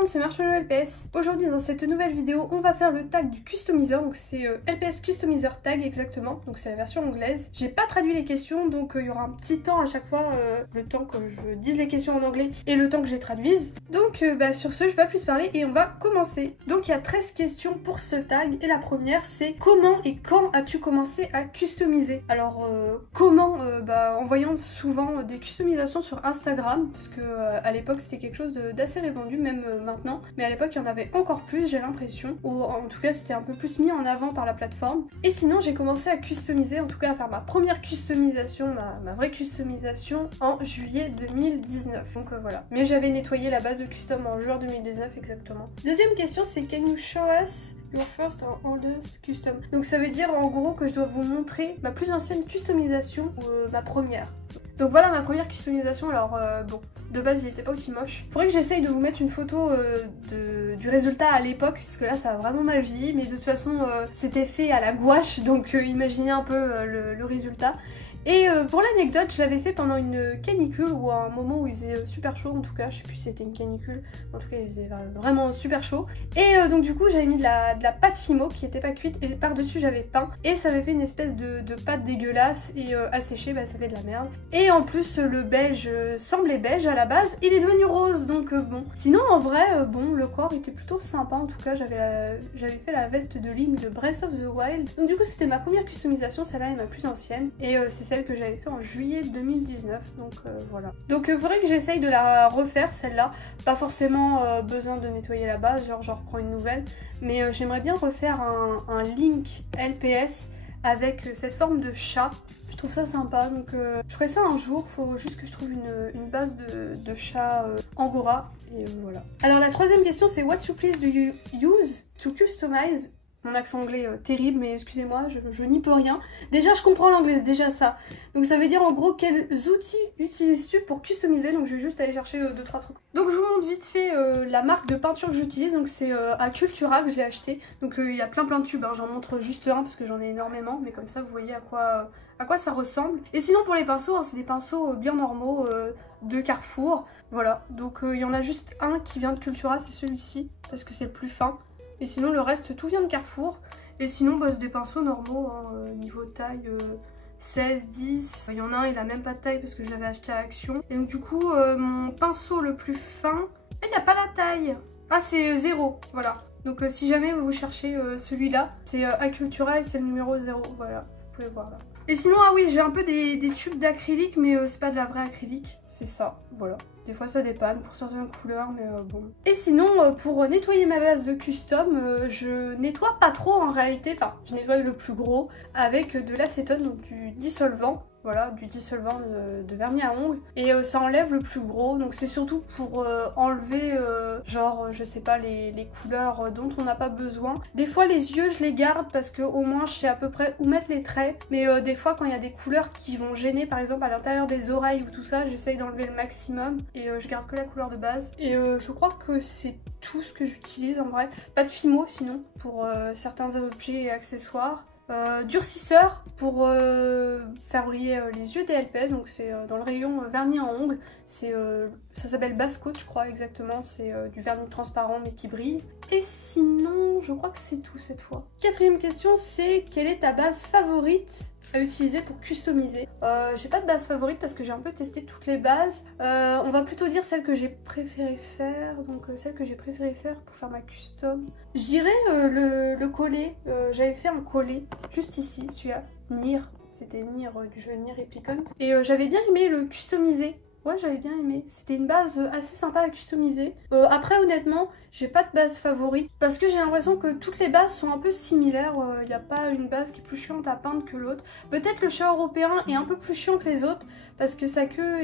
monde, c'est Marshmallow LPS. Aujourd'hui dans cette nouvelle vidéo, on va faire le tag du customizer, donc c'est LPS Customizer Tag exactement, donc c'est la version anglaise. J'ai pas traduit les questions, donc il y aura un petit temps à chaque fois, le temps que je dise les questions en anglais et le temps que je les traduise. Donc sur ce, je vais pas plus parler et on va commencer. Donc il y a 13 questions pour ce tag et la première c'est comment et quand as-tu commencé à customiser? Alors comment en voyant souvent des customisations sur Instagram, parce que à l'époque c'était quelque chose d'assez répandu, même maintenant, mais à l'époque il y en avait encore plus, j'ai l'impression, ou en tout cas c'était un peu plus mis en avant par la plateforme. Et sinon j'ai commencé à customiser, en tout cas à faire ma première customisation, ma vraie customisation en juillet 2019, donc voilà. Mais j'avais nettoyé la base de custom en juin 2019 exactement. Deuxième question c'est can you show us your first or oldest custom? Donc ça veut dire en gros que je dois vous montrer ma plus ancienne customisation ou ma première. Donc voilà ma première customisation. Alors bon, de base il était pas aussi moche. Faudrait que j'essaye de vous mettre une photo du résultat à l'époque, parce que là ça a vraiment mal vieilli, mais de toute façon c'était fait à la gouache, donc imaginez un peu le résultat. Et pour l'anecdote, je l'avais fait pendant une canicule ou à un moment où il faisait super chaud, en tout cas, je sais plus si c'était une canicule, en tout cas il faisait vraiment super chaud. Et donc du coup j'avais mis de la pâte Fimo qui était pas cuite et par-dessus j'avais peint et ça avait fait une espèce de pâte dégueulasse et à sécher ça fait de la merde. Et en plus le beige semblait beige à la base, il est devenu rose donc bon. Sinon en vrai bon le corps était plutôt sympa, en tout cas j'avais fait la veste de Link de Breath of the Wild. Donc du coup c'était ma première customisation, celle-là est ma plus ancienne et c'est celle que j'avais fait en juillet 2019, donc voilà. Donc il faudrait que j'essaye de la refaire celle-là, pas forcément besoin de nettoyer la base, genre je reprends une nouvelle, mais j'aimerais bien refaire un Link LPS avec cette forme de chat. Je trouve ça sympa, donc je ferai ça un jour, faut juste que je trouve une base de chat Angora, et voilà. Alors la troisième question c'est what supplies do you use to customize? Mon accent anglais terrible, mais excusez-moi, je n'y peux rien. Déjà, je comprends l'anglais, c'est déjà ça. Donc ça veut dire en gros quels outils utilises-tu pour customiser. Donc je vais juste aller chercher 2-3 trucs. Donc je vous montre vite fait la marque de peinture que j'utilise. Donc c'est à Cultura que je l'ai acheté. Donc il y a plein de tubes, hein. J'en montre juste un parce que j'en ai énormément. Mais comme ça vous voyez à quoi ça ressemble. Et sinon pour les pinceaux, hein, c'est des pinceaux bien normaux de Carrefour. Voilà, donc il y en a juste un qui vient de Cultura, c'est celui-ci. Parce que c'est le plus fin. Et sinon le reste tout vient de Carrefour. Et sinon c'est des pinceaux normaux, hein, niveau taille 16, 10. Il y en a un, il a même pas de taille parce que je l'avais acheté à Action. Et donc du coup mon pinceau le plus fin, il n'y a pas la taille. Ah c'est 0, voilà. Donc si jamais vous cherchez celui-là, c'est Acultura et c'est le numéro 0, voilà. Vous pouvez voir là. Et sinon, ah oui, j'ai un peu des tubes d'acrylique, mais c'est pas de la vraie acrylique. C'est ça, voilà. Des fois ça dépanne pour certaines couleurs, mais bon. Et sinon, pour nettoyer ma base de custom, je nettoie pas trop en réalité. Enfin, je nettoie le plus gros avec de l'acétone, donc du dissolvant. Voilà, du dissolvant de vernis à ongles. Et ça enlève le plus gros, donc c'est surtout pour enlever, genre, je sais pas, les couleurs dont on n'a pas besoin. Des fois les yeux, je les garde parce que au moins je sais à peu près où mettre les traits. Mais des fois quand il y a des couleurs qui vont gêner, par exemple à l'intérieur des oreilles ou tout ça, j'essaye d'enlever le maximum. Et je garde que la couleur de base. Et je crois que c'est tout ce que j'utilise en vrai. Pas de Fimo sinon, pour certains objets et accessoires. Durcisseur pour faire briller les yeux des LPS, donc c'est dans le rayon vernis à ongles, ça s'appelle Basscoat je crois exactement, c'est du vernis transparent mais qui brille. Et sinon je crois que c'est tout cette fois. Quatrième question c'est quelle est ta base favorite à utiliser pour customiser? J'ai pas de base favorite parce que j'ai un peu testé toutes les bases. On va plutôt dire celle que j'ai préféré faire. Donc celle que j'ai préféré faire pour faire ma custom, je dirais le collet. J'avais fait un collet juste ici, celui-là, Nier. C'était Nier du jeu Nier Replicant. Et j'avais bien aimé le customiser. Ouais, j'avais bien aimé. C'était une base assez sympa à customiser. Après, honnêtement, j'ai pas de base favorite parce que j'ai l'impression que toutes les bases sont un peu similaires. Il n'y a pas une base qui est plus chiante à peindre que l'autre. Peut-être le chat européen est un peu plus chiant que les autres parce que sa queue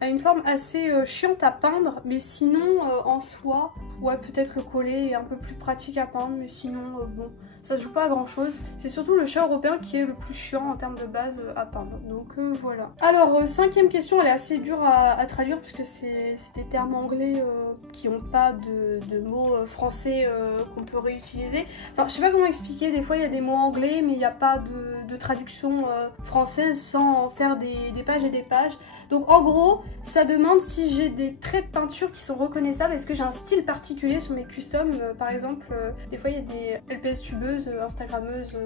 a une forme assez chiante à peindre. Mais sinon, en soi, ouais, peut-être le collet est un peu plus pratique à peindre. Mais sinon, bon, ça se joue pas à grand chose. C'est surtout le chat européen qui est le plus chiant en termes de base à peindre. Donc voilà. Alors, cinquième question, elle est assez dure à traduire parce que c'est des termes anglais qui n'ont pas de mots français qu'on peut réutiliser. Enfin, je sais pas comment expliquer, des fois il y a des mots anglais mais il n'y a pas de traduction française sans faire des pages et des pages. Donc en gros, ça demande si j'ai des traits de peinture qui sont reconnaissables, est-ce que j'ai un style particulier sur mes customs. Par exemple, des fois il y a des LPS tubeuses, instagrammeuses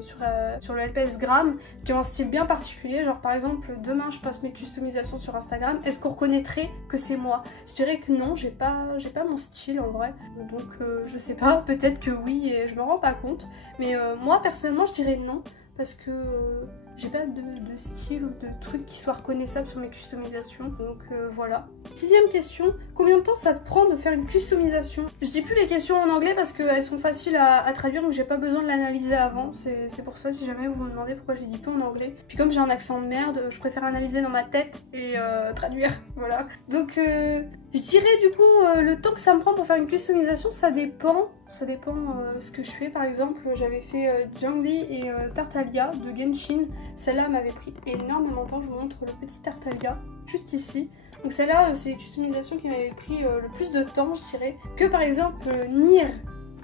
sur le LPS Gram qui ont un style bien particulier. Genre par exemple, demain je poste mes customisations sur Instagram, est-ce qu'on reconnaîtrait que c'est moi? Je dirais que non, j'ai pas mon style en vrai. Donc je sais pas, peut-être que oui et je me rends pas compte. Mais moi personnellement je dirais non. Parce que j'ai pas de style ou de truc qui soit reconnaissable sur mes customisations. Donc voilà. Sixième question, combien de temps ça te prend de faire une customisation? Je dis plus les questions en anglais parce qu'elles sont faciles à traduire, donc j'ai pas besoin de l'analyser avant. C'est pour ça si jamais vous me demandez pourquoi je les dis plus en anglais. Puis comme j'ai un accent de merde, je préfère analyser dans ma tête et traduire. Voilà. Donc je dirais du coup le temps que ça me prend pour faire une customisation, ça dépend. Ça dépend ce que je fais. Par exemple, j'avais fait Zhongli et Tartaglia de Genshin. Celle-là m'avait pris énormément de temps. Je vous montre le petit Tartaglia juste ici. Donc celle-là, c'est les customisations qui m'avaient pris le plus de temps, je dirais. Que par exemple Nier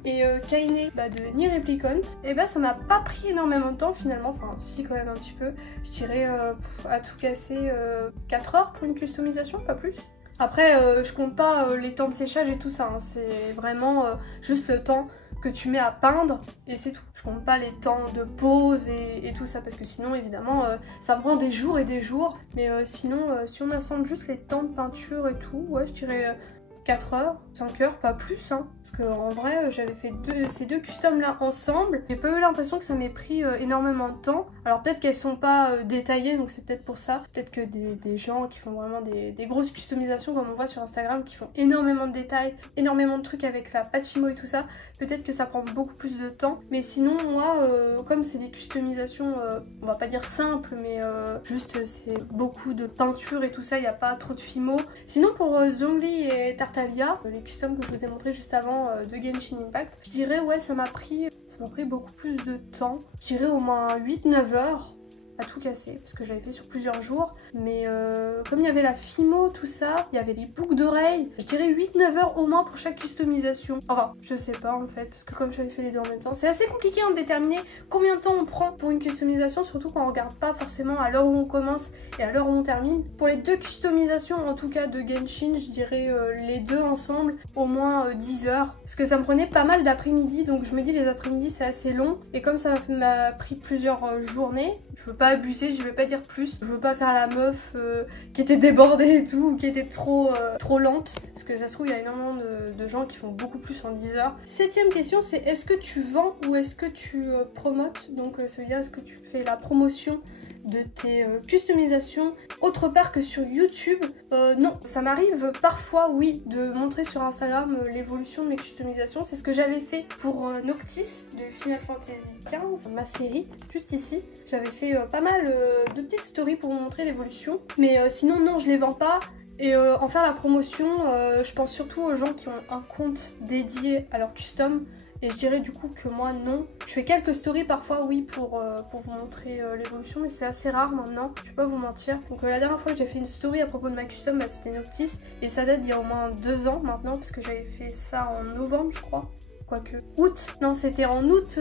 et Kaine de Nier Replicant. Et bah ça m'a pas pris énormément de temps finalement. Enfin si quand même un petit peu. Je dirais à tout casser 4 heures pour une customisation, pas plus. Après, je compte pas les temps de séchage et tout ça, hein. C'est vraiment juste le temps que tu mets à peindre et c'est tout. Je compte pas les temps de pause et tout ça parce que sinon évidemment ça me prend des jours et des jours. Mais sinon si on assemble juste les temps de peinture et tout, ouais je dirais 4 heures, 5 heures, pas plus hein. Parce qu'en vrai j'avais fait ces deux customs là ensemble. J'ai pas eu l'impression que ça m'ait pris énormément de temps. Alors peut-être qu'elles sont pas détaillées, donc c'est peut-être pour ça. Peut-être que des gens qui font vraiment des grosses customisations comme on voit sur Instagram, qui font énormément de détails, énormément de trucs avec la pâte Fimo et tout ça, peut-être que ça prend beaucoup plus de temps. Mais sinon moi, comme c'est des customisations, on va pas dire simples, mais juste c'est beaucoup de peinture et tout ça, il n'y a pas trop de Fimo. Sinon pour Zhongli et Tartaglia, les customs que je vous ai montré juste avant de Genshin Impact, je dirais ouais ça m'a pris beaucoup plus de temps. Je dirais au moins 8-9 heures à tout casser parce que j'avais fait sur plusieurs jours. Mais comme il y avait la Fimo, tout ça, il y avait les boucles d'oreilles, je dirais 8-9 heures au moins pour chaque customisation. Enfin, je sais pas en fait, parce que comme j'avais fait les deux en même temps, c'est assez compliqué de déterminer combien de temps on prend pour une customisation, surtout quand on regarde pas forcément à l'heure où on commence et à l'heure où on termine. Pour les deux customisations, en tout cas de Genshin, je dirais les deux ensemble, au moins 10 heures. Parce que ça me prenait pas mal d'après-midi, donc je me dis les après-midi c'est assez long. Et comme ça m'a pris plusieurs journées, je veux pas abuser, je vais pas dire plus. Je veux pas faire la meuf qui était débordée et tout, ou qui était trop lente. Parce que ça se trouve, il y a énormément de gens qui font beaucoup plus en 10 heures. Septième question, c'est est-ce que tu vends ou est-ce que tu promotes? Donc ça veut dire est-ce que tu fais la promotion de tes customisations autre part que sur YouTube? Non, ça m'arrive parfois oui de montrer sur Instagram l'évolution de mes customisations. C'est ce que j'avais fait pour Noctis de Final Fantasy XV, ma série, juste ici. J'avais fait pas mal de petites stories pour vous montrer l'évolution, mais sinon non, je les vends pas. Et en faire la promotion, je pense surtout aux gens qui ont un compte dédié à leur custom. Et je dirais du coup que moi non. Je fais quelques stories parfois oui pour vous montrer l'évolution, mais c'est assez rare maintenant, je vais pas vous mentir. Donc la dernière fois que j'ai fait une story à propos de ma custom, c'était Noctis. Et ça date d'il y a au moins 2 ans maintenant, parce que j'avais fait ça en novembre je crois. Quoique, août, non c'était en août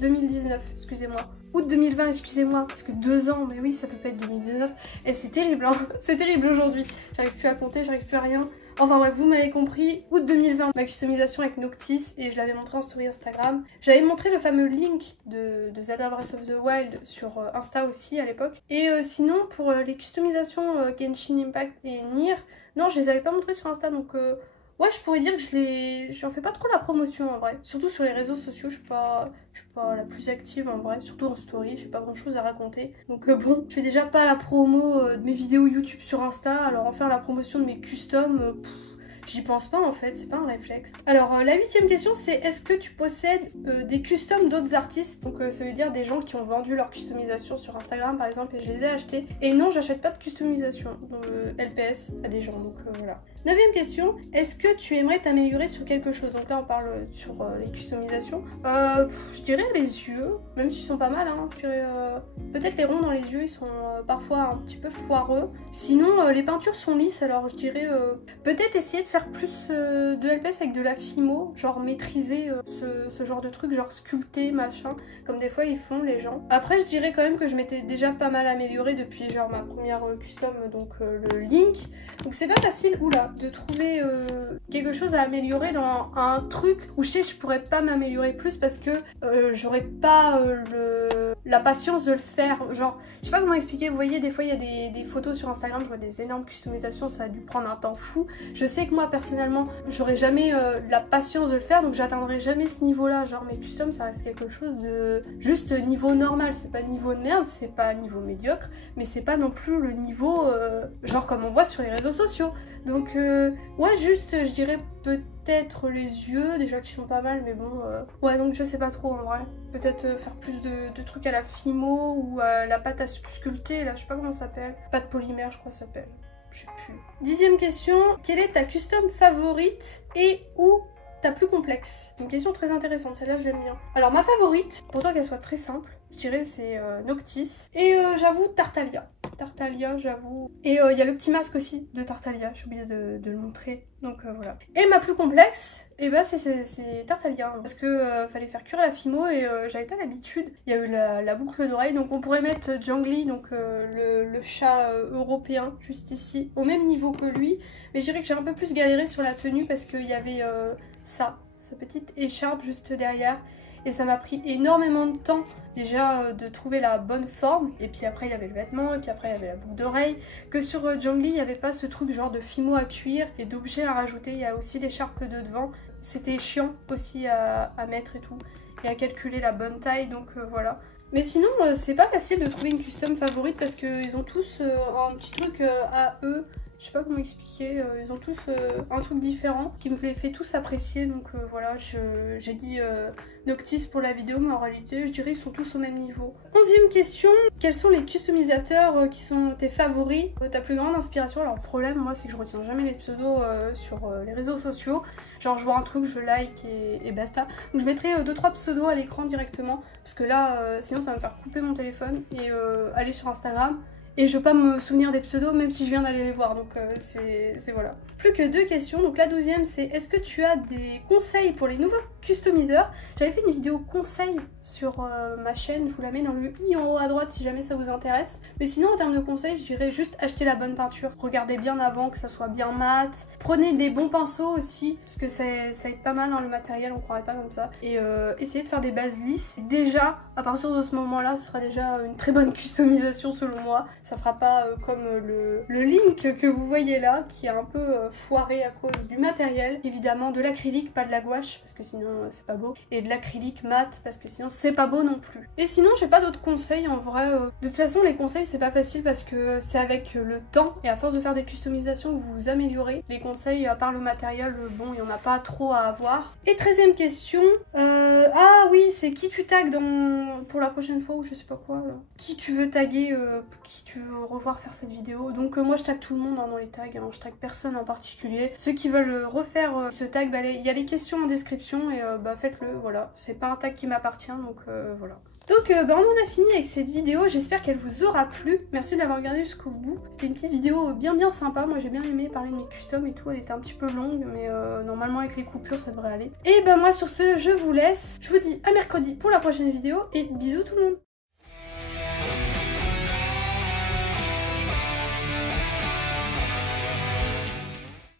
2019, excusez-moi. Août 2020, excusez-moi, parce que 2 ans, mais oui ça peut pas être 2019. Et c'est terrible hein, c'est terrible aujourd'hui. J'arrive plus à compter, j'arrive plus à rien. Enfin bref, vous m'avez compris, août 2020, ma customisation avec Noctis, et je l'avais montré en story Instagram. J'avais montré le fameux link de Zelda Breath of the Wild sur Insta aussi à l'époque. Et sinon, pour les customisations Genshin Impact et Nier, non, je les avais pas montrées sur Insta, donc ouais, je pourrais dire que j'en fais pas trop la promotion en vrai. Surtout sur les réseaux sociaux, je suis pas la plus active en vrai, surtout en story, j'ai pas grand chose à raconter. Donc bon, je fais déjà pas la promo de mes vidéos YouTube sur Insta, alors en faire la promotion de mes customs, je j'y pense pas en fait, c'est pas un réflexe. Alors la 8e question c'est est-ce que tu possèdes des customs d'autres artistes? Donc ça veut dire des gens qui ont vendu leur customisation sur Instagram par exemple et je les ai achetés. Et non, j'achète pas de customisation dans le LPS à des gens, donc voilà. 9e question, est-ce que tu aimerais t'améliorer sur quelque chose? Donc là on parle sur les customisations. Je dirais les yeux, même s'ils sont pas mal, hein. Je dirais peut-être les ronds dans les yeux, ils sont parfois un petit peu foireux. Sinon les peintures sont lisses, alors je dirais peut-être essayer de faire plus de LPS avec de la fimo, genre maîtriser ce genre de truc, genre sculpter machin, comme des fois ils font les gens. Après je dirais quand même que je m'étais déjà pas mal améliorée depuis genre ma première custom, donc le Link. Donc c'est pas facile, oula, de trouver quelque chose à améliorer dans un truc où je sais que je pourrais pas m'améliorer plus parce que j'aurais pas la patience de le faire. Genre, je sais pas comment expliquer, vous voyez des fois il y a des photos sur Instagram, je vois des énormes customisations, ça a dû prendre un temps fou. Je sais que moi personnellement j'aurais jamais la patience de le faire, donc j'atteindrai jamais ce niveau là. Genre mes customs ça reste quelque chose de juste niveau normal, c'est pas niveau de merde, c'est pas niveau médiocre, mais c'est pas non plus le niveau genre comme on voit sur les réseaux sociaux. Donc ouais, juste je dirais peut-être les yeux déjà qui sont pas mal, mais bon ouais, donc je sais pas trop en vrai. Peut-être faire plus de trucs à la fimo ou à la pâte à sculpter là, je sais pas comment ça s'appelle, pâte polymère je crois ça s'appelle, je sais plus. 10e question, quelle est ta custom favorite et où ta plus complexe? Une question très intéressante, celle-là je l'aime bien. Alors ma favorite, pourtant qu'elle soit très simple, je dirais c'est Noctis. Et j'avoue Tartaglia. Tartaglia, j'avoue. Et il y a le petit masque aussi de Tartaglia, j'ai oublié de le montrer. Donc voilà. Et ma plus complexe, et bah c'est Tartaglia. Parce que fallait faire cuire la fimo et j'avais pas l'habitude. Il y a eu la boucle d'oreille, donc on pourrait mettre Jangly, donc le chat européen, juste ici, au même niveau que lui. Mais je dirais que j'ai un peu plus galéré sur la tenue parce qu'il y avait sa petite écharpe juste derrière. Et ça m'a pris énormément de temps déjà de trouver la bonne forme. Et puis après il y avait le vêtement, et puis après il y avait la boucle d'oreille. Que sur Jangly il n'y avait pas ce truc genre de fimo à cuire et d'objets à rajouter. Il y a aussi l'écharpe de devant. C'était chiant aussi à mettre et tout. Et à calculer la bonne taille, donc voilà. Mais sinon c'est pas facile de trouver une custom favorite parce qu'ils ont tous un petit truc à eux. Je sais pas comment expliquer, ils ont tous un truc différent qui me les fait tous apprécier, donc voilà, j'ai dit Noctis pour la vidéo, mais en réalité je dirais qu'ils sont tous au même niveau. 11e question, quels sont les customisateurs qui sont tes favoris, ta plus grande inspiration? Alors le problème moi c'est que je retiens jamais les pseudos sur les réseaux sociaux, genre je vois un truc, je like et basta. Donc je mettrai 2-3 pseudos à l'écran directement, parce que là sinon ça va me faire couper mon téléphone et aller sur Instagram. Et je veux pas me souvenir des pseudos même si je viens d'aller les voir, donc c'est voilà. Plus que 2 questions, donc la 12e c'est est-ce que tu as des conseils pour les nouveaux customiseurs? J'avais fait une vidéo conseil sur ma chaîne, je vous la mets dans le i en haut à droite si jamais ça vous intéresse. Mais sinon en termes de conseils je dirais juste acheter la bonne peinture, regardez bien avant que ça soit bien mat, prenez des bons pinceaux aussi parce que ça aide pas mal dans le matériel, on croirait pas comme ça, et essayez de faire des bases lisses. Déjà à partir de ce moment là ce sera déjà une très bonne customisation selon moi. Ça fera pas comme le Link que vous voyez là, qui est un peu foiré à cause du matériel. Évidemment de l'acrylique, pas de la gouache, parce que sinon c'est pas beau. Et de l'acrylique mat, parce que sinon c'est pas beau non plus. Et sinon j'ai pas d'autres conseils en vrai. De toute façon les conseils c'est pas facile parce que c'est avec le temps. Et à force de faire des customisations que vous vous améliorez. Les conseils à part le matériel, bon il y en a pas trop à avoir. Et 13e question. Ah oui, c'est qui tu tags pour la prochaine fois ou je sais pas quoi là. Qui tu veux taguer, qui tu veux revoir faire cette vidéo. Donc moi je tag tout le monde dans les tags, hein. Je tag personne en particulier. Ceux qui veulent refaire ce tag, il y a les questions en description et faites-le, voilà. C'est pas un tag qui m'appartient, donc voilà. Donc on en a fini avec cette vidéo, j'espère qu'elle vous aura plu. Merci de l'avoir regardé jusqu'au bout. C'était une petite vidéo bien sympa, moi j'ai bien aimé parler de mes customs et tout, elle était un petit peu longue, mais normalement avec les coupures ça devrait aller. Et moi sur ce, je vous laisse, je vous dis à mercredi pour la prochaine vidéo et bisous tout le monde.